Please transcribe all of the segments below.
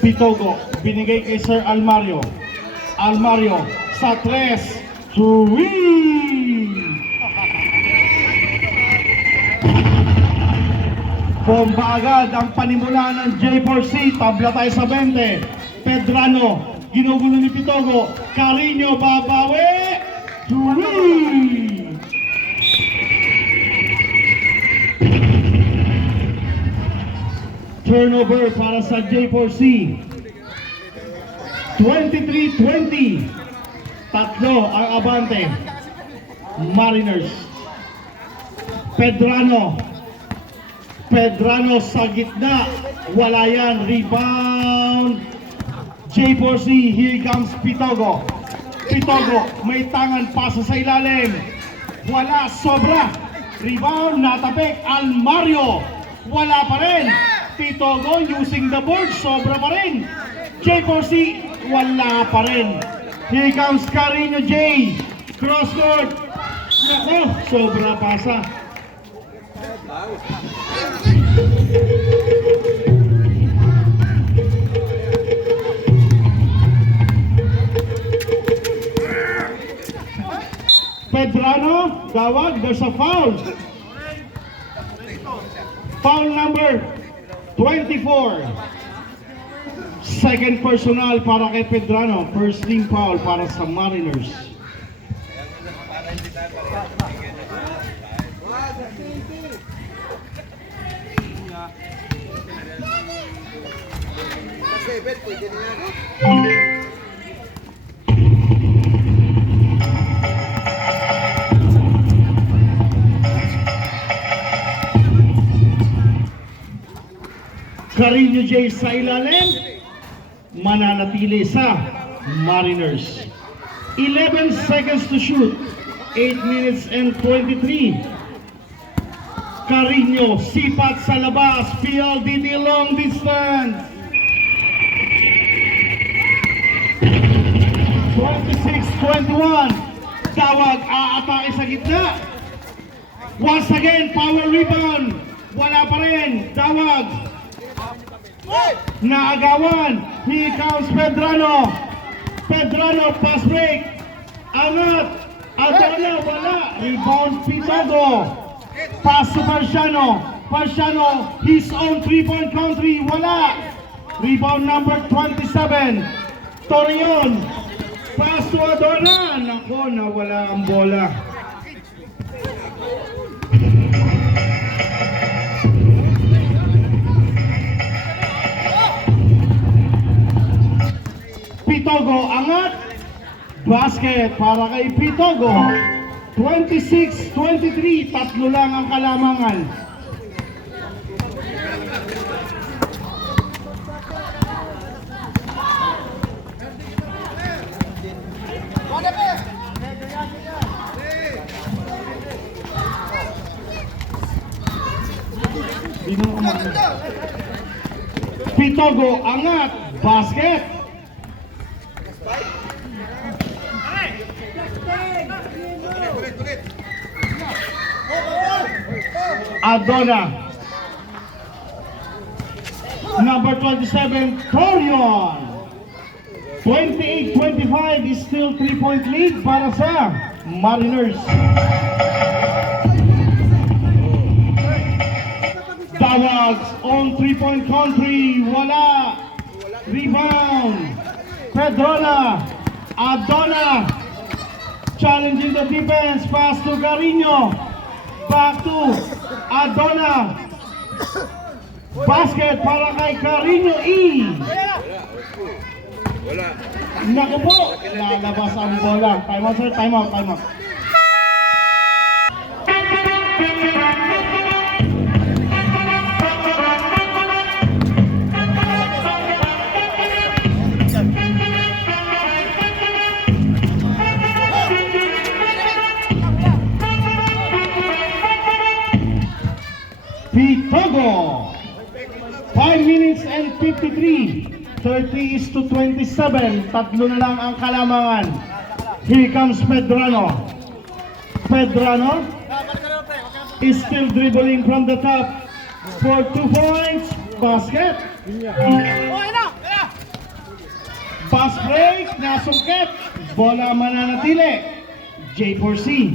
Pitogo, binigay kay Sir Almario. Almario sa 3, 3! Bomba agad ang panimula ng J4C. Tabla tayo sa 20. Pedrano, ginugulo ni Pitogo. Carino, babawi. 3! Turnover para sa J4C. 23-20. Tatlo ang abante. Mariners. Pedrano sa gitna. Wala yan. Rebound. J4C. Here comes Pitogo. Pitogo. May tangan. Pasa sa ilalim. Wala. Sobra. Rebound. Natapik. Almario. Wala pa rin. Pitogo using the board. Sobra pa rin. J4C. Wala pa rin. Here comes Carino J. Cross court. Nako. Sobra pasa. Pedrano, tawag, there's a foul. Foul number 24. Second personal para kay Pedrano. First team foul para sa Mariners. Carino J sa ilalim, mananatili sa Mariners. 11 seconds to shoot, 8 minutes and 23. Carino, sipat sa labas, PLDT long distance. 26-21. Tawag, aatake sa gitna. Once again, power rebound. Wala pa rin. Tawag. Naagawan. Here comes Pedrano. Pedrano, pass break. Angat. Adana, wala. Rebound, Pitogo. Pass to Parciano. Parciano, his own 3-point country. Wala. Rebound number 27. Torion. Pass to Adona. Nako, nawala ang bola. Pitogo, angat. Basket para kay Pitogo. 26-23. Tatlo lang ang kalamangan. Pitogo, angat. Basket. Adona. Number 27, Torion. 28-25 is still 3-point lead para sa Mariners. Tawags on 3-point country. Wala. Rebound. Pedrola. Adona. Challenging the defense. Pass to Carino. Back to Adona. Basket para kay Carino E. Wala. Naku po, lalabas ang bola. Time out sir, time out, time out. Pitogo, 5 minutes and 53, 30-27, tatlo na lang ang kalamangan. Here comes Pedrano. Pedrano is still dribbling from the top for 2 points. Basket. Fast break, nasungkit. Bola mananatili. J4C.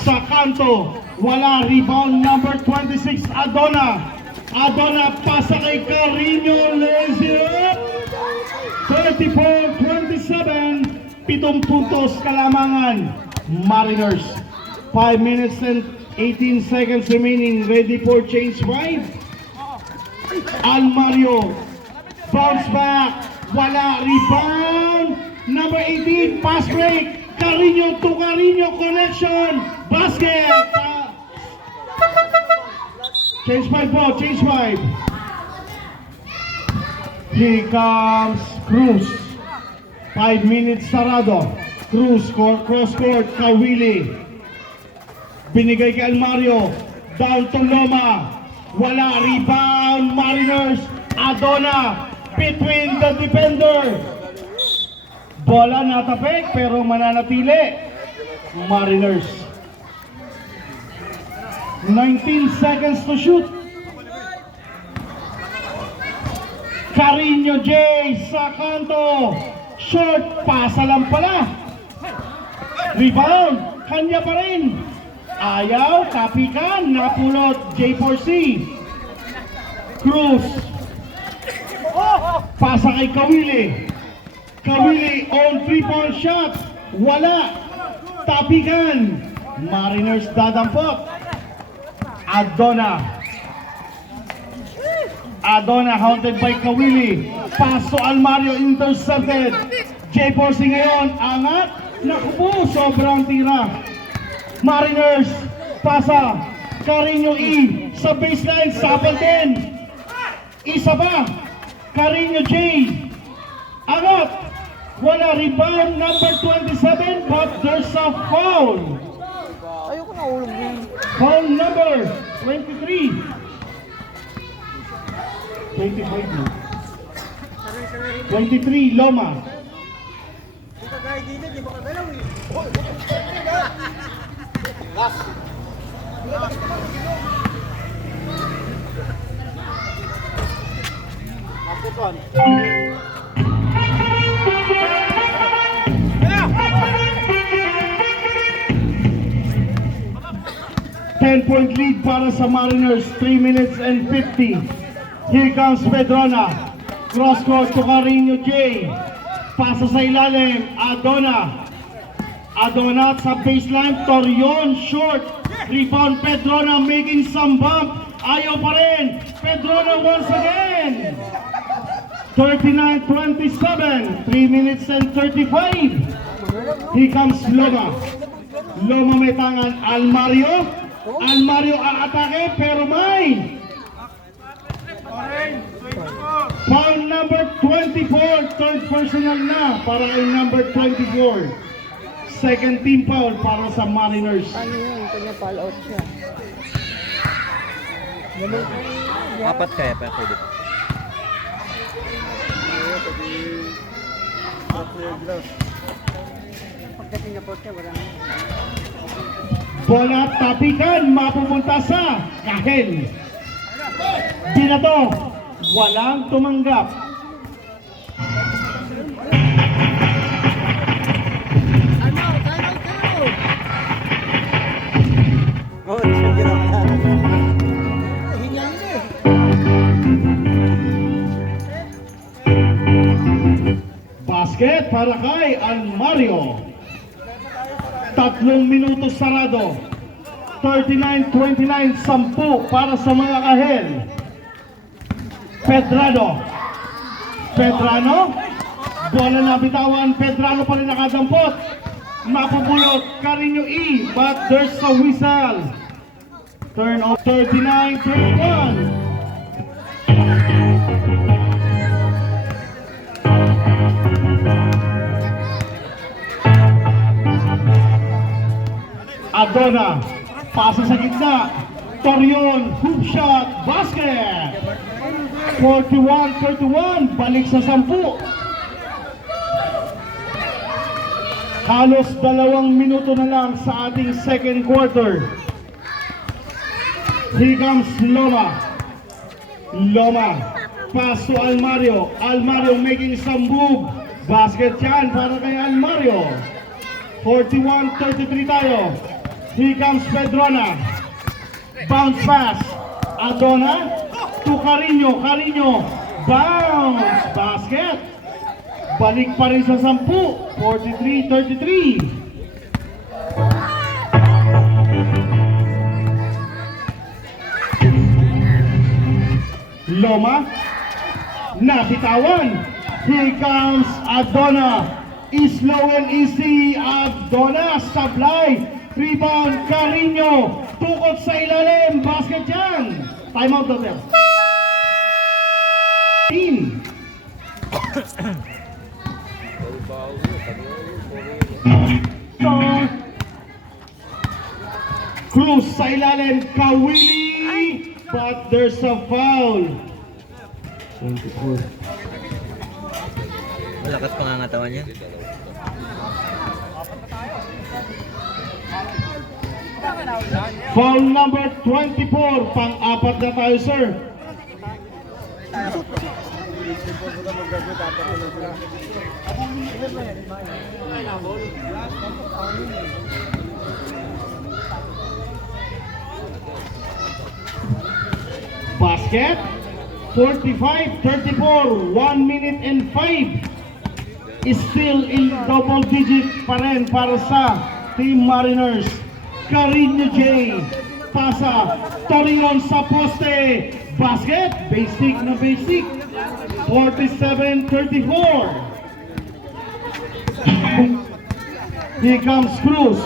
Sa kanto, wala, rebound number 26, Adona. Adona pasa kay Carino, lazy up. 34-27, 7 puntos kalamangan. Mariners. 5 minutes and 18 seconds remaining. Ready for change 5. Almario. Bounce back. Wala, rebound. Number 18, pass break. Carino to Carino connection. Basket. Change 5 po, change 5. Here comes Cruz. 5 minutes sarado. Cruz, cross court, Kawili. Binigay kay Almario. Down to Loma. Wala, rebound, Mariners. Adona, between the defender. Bola natapik pero mananatili. Mariners. 19 seconds to shoot. Carino J sa kanto. Short, pasa lang pala. Rebound, kanya pa rin. Ayaw, kapikan, napulot, J4C. Cruz. Pasa kay Kawili. Kawili on 3-point shot. Wala. Tapikan. Mariners dadampot. Adona. Adona haunted by Kawili. Paso Almario intercepted. J4C ngayon. Angat. Nakupo. Sobrang tira. Mariners. Pasa. Carino E. Sa baseline. Sapal din. Isa ba? Carino J. Angat. Wala, rebound number 27, but there's a foul. Ayoko na ulog yun. Foul number 23. 25 no? 23, Loma. Dito guys, dito, di ba kagalaw eh. Mapukan. 10-point lead para sa Mariners, 3 minutes and 50. Here comes Pedrona. Cross court to Carino J. Pasa sa ilalim, Adona. Adona sa baseline, Torion short. Rebound Pedrona making some bump. Ayaw pa rin. Pedrona once again. 39-27, 3 minutes and 35. Here comes Loma. Loma may tangan, Almario. Almario ang atake pero may foul number 24, third personal na para kay number 24. Second team foul para sa Mariners. Ano yun? Kanya fall out siya. Apat kaya pa pwede. Pagdating na po siya, wala na. Bola tapikan, mapupunta sa Kahel. Binato, walang tumanggap. Oh, siya ginawa. Hinyan niya eh. Basket para kay Almario. 3 minutos sarado. 39-29, 10 para sa mga Kahel. Pedrano. Pedrano. Bola na bitawan. Pedrano pa rin nakadampot. Mapupulot. Carino E. But there's a whistle. Turn off. 39-31. Adona, pasa sa gitna, Torion, hoop shot, basket! 41-31, balik sa 10. Halos 2 minuto na lang sa ating second quarter. Here comes Loma. Loma. Pass to Almario. Almario making some move. Basket yan para kay Almario. 41-33 tayo. Here comes Pedrona. Bounce pass. Adona to Carino. Carino. Bounce. Basket. Balik pa rin sa 10. 43-33. Loma. Nabitawan. Here comes Adona. Slow and easy. Adona. Supply. Rebound. Carino. Tukot sa ilalim. Basket yan. Time out na Cruz sa ilalim. Kawili. But there's a foul. 24. Malakas pangangatawan yan. Foul number 24. Pang-apat na tayo, sir. Basket. 45-34. 1 minute and 5. Is still in double digit pa rin para sa Team Mariners. Carino J. Pasa. Torion sa poste. Basket. Basic na basic. 47-34. Here comes Cruz.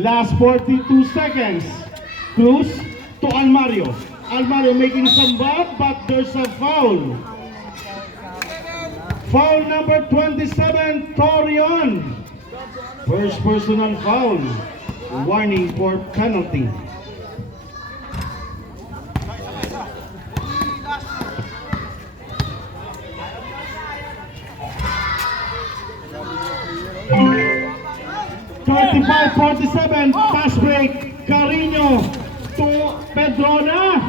Last 42 seconds. Cruz to Almario. Almario making some bad, but there's a foul. Foul number 27, Torion. First personal foul. Warning for penalty. (45-47) pass break. Carino to Pedrona.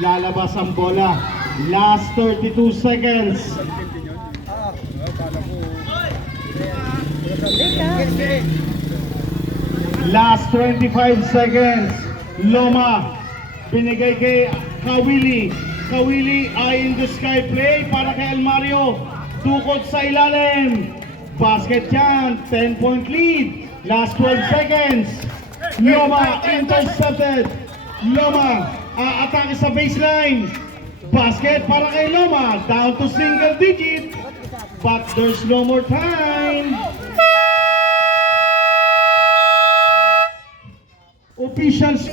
Lalabas ang bola. Last 32 seconds. Last 25 seconds. Loma. Binigay kay Kawili. Kawili ay in the sky play para kay Almario. Tukot sa ilalim. Basket yan. 10-point lead. Last 12 seconds. Loma intercepted. Loma atake sa baseline. Basket para kay Loma. Down to single digit. But there's no more time. Officials